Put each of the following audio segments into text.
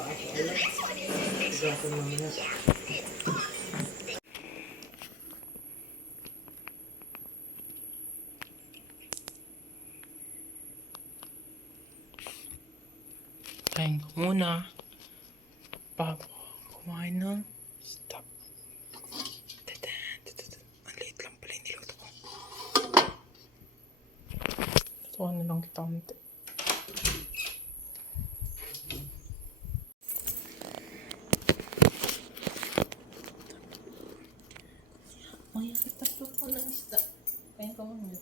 pa ako alam. Tugasan mamaya. Kain ko muna. Bago kumain ng stop. Ang liit lang pala yung niluto ko. Tutuan na lang kita unti. Maya, tatlo ko ng isda. Kain ko muna.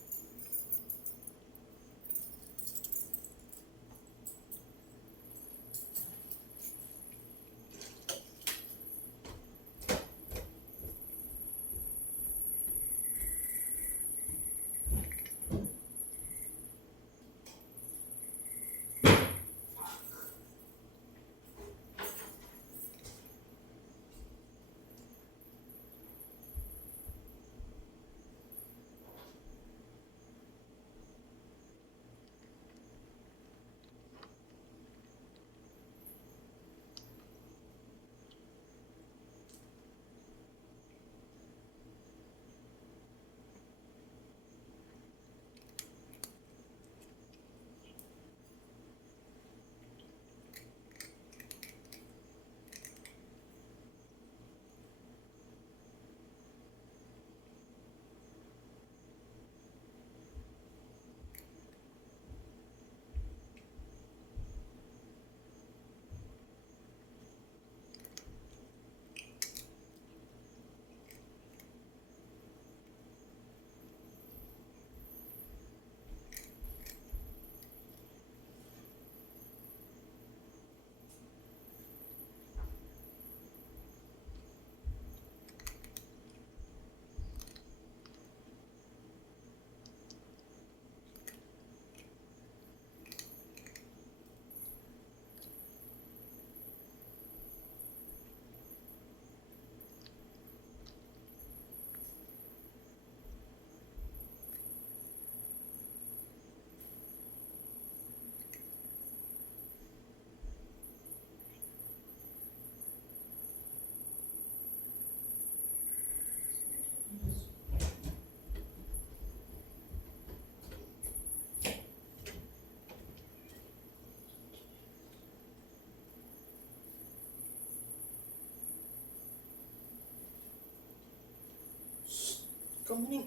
Ikaw muna.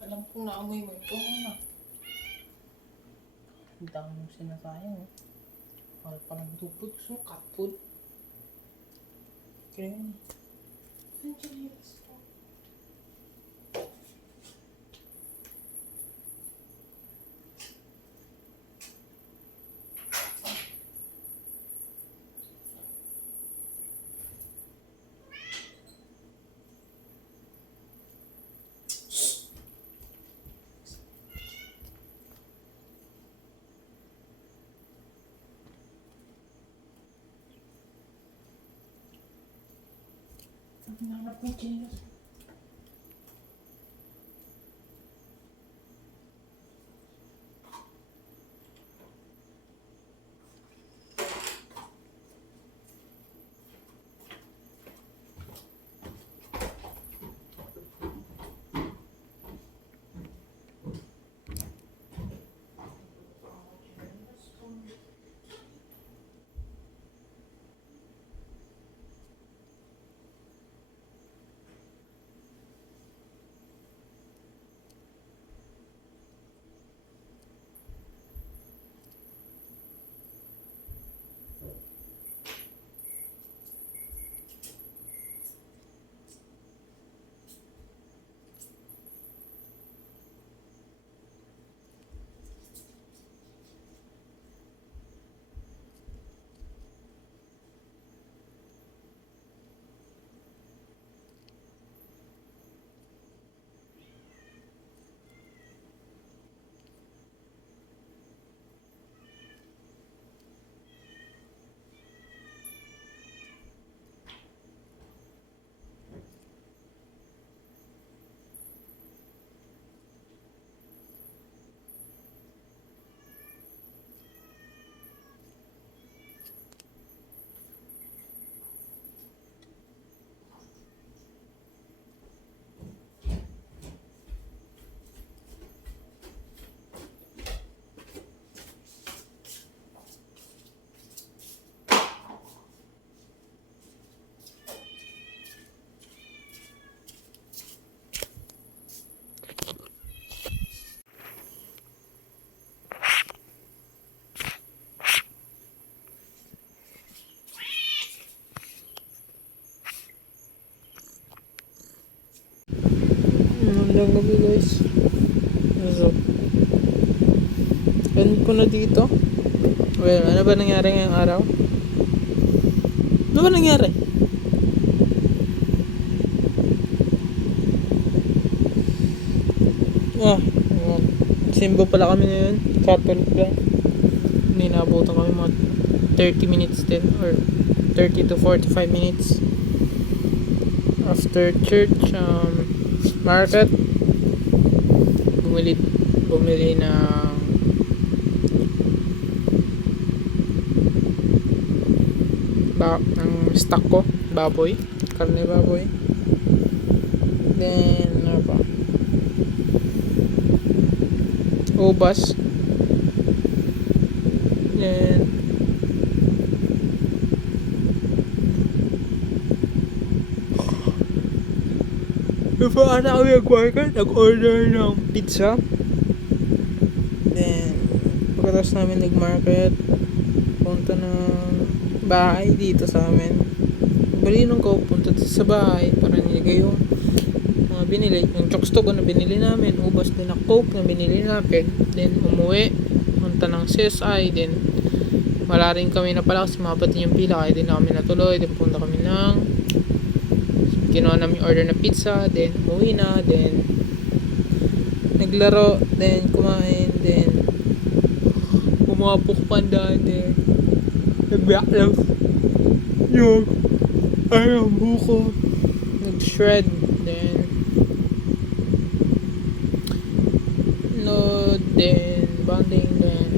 Alam kong naamoy mo. Ikaw muna. Ang dami mong sinasayang. Mahal pa ng tupod. Gusto mo cat food? Kaya muna. Nandiyan yung gusto. Nanap mo yung chinelas. Magandang gabi guys. So, end ko na dito. Well, ano ba nangyari ngayong araw? Ano ba nangyari? Ah, simbo pala kami ngayon. Catholic lang. Hindi naabutan kami mga 30 minutes din or 30 to 45 minutes after church. Market, bumili ng stock ko, baboy, karne baboy. Then ano pa, ubas. Then paano kami nag-order ng pizza. Then pagkatapos namin nag-market, punta ng bahay dito sa amin. Balinong ko, punta sa bahay para nilagay yung mga binili, yung chokstog na binili namin, ubas din na coke na binili namin. Then umuwi, punta ng CSI. Then wala rin kami na pala kasi mabat din yung pila, kaya din na kami natuloy. Then punta kami ng ginawa namin order na pizza. Then umuwi na. Then naglaro. Then kumain. Then umapok pandaan. Then nagbiyak lang yung ayang buko, nag-shred. Then no, then bonding. Then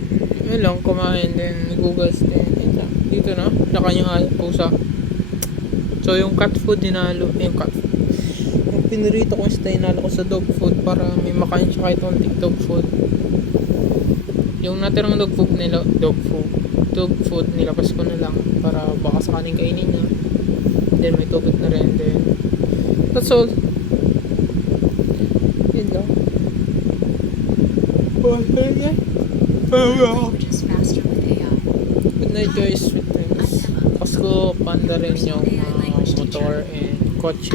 yun lang, kumain. Then nagugas. Then dito na kanyang pusa. So yung cat food dinalo, yung pinurito ko yung dinalo ko sa dog food para may makain siya kahit konting dog food. Yung natirang dog food nilabas ko na lang para baka sakaling kainin niya. Then may tubig na rin. Then that's all. Yun lang. Good night guys. Sweet dreams. Pasko, panda rin yung motor and kotse.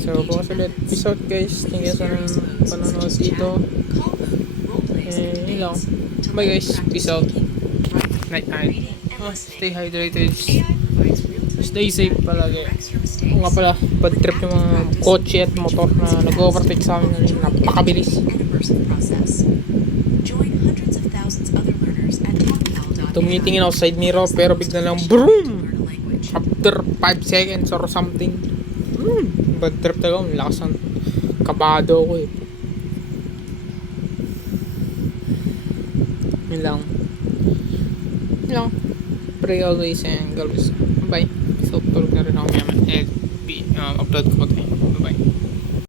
So bukas ulit. Peace out guys. Thank you sa panonood dito. And yun lang. Bye guys. Peace out. Night night. Stay hydrated. Stay safe palagi. O nga pala, bad trip yung mga kotse at motor na nag-overtake sa amin. Napakabilis. Tumitingin ako side mirror pero bigla lang BROOM! After 5 seconds or something. Bad trip talaga. Lakas ng kabado ko eh. Yun lang. Pray always and God bless. Bye. So, tulog na rin ako. Upload ko pa tayo.